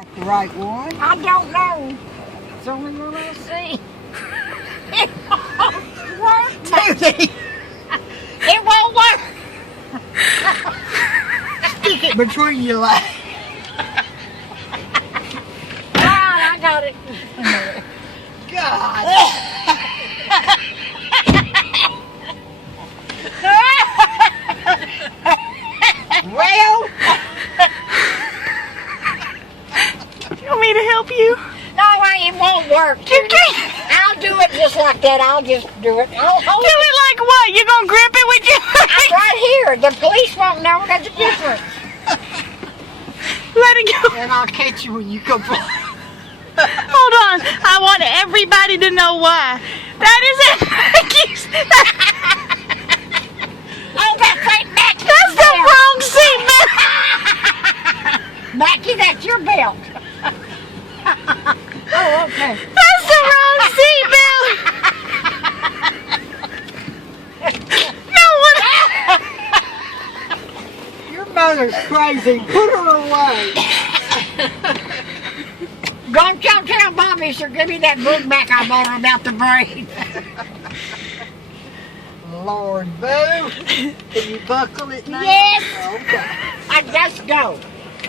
The right one. I don't know. It's only one I see. It won't work. Tuesday. It won't work. Stick it between your legs. Ah, I got it. God. Well, You want me to help you? No, it won't work. You can't. I'll do it just like that. I'll just do it. I'll hold Do it like what? You gonna grip it with your it right here. The police won't know there's a difference. Let it go. and I'll catch you when you come back. Hold on. I want everybody to know why. That is it. Oh, that's right, Mackie. That's the wrong seatbelt. Mackie, that's your belt. Oh, okay. That's the wrong seatbelt. No one. Your mother's crazy. Put her away. Don't y'all tell Bobby, sir. Give me that book back I bought her about the braid. Lord, boo. Can you buckle it now? Yes. Okay. I just go.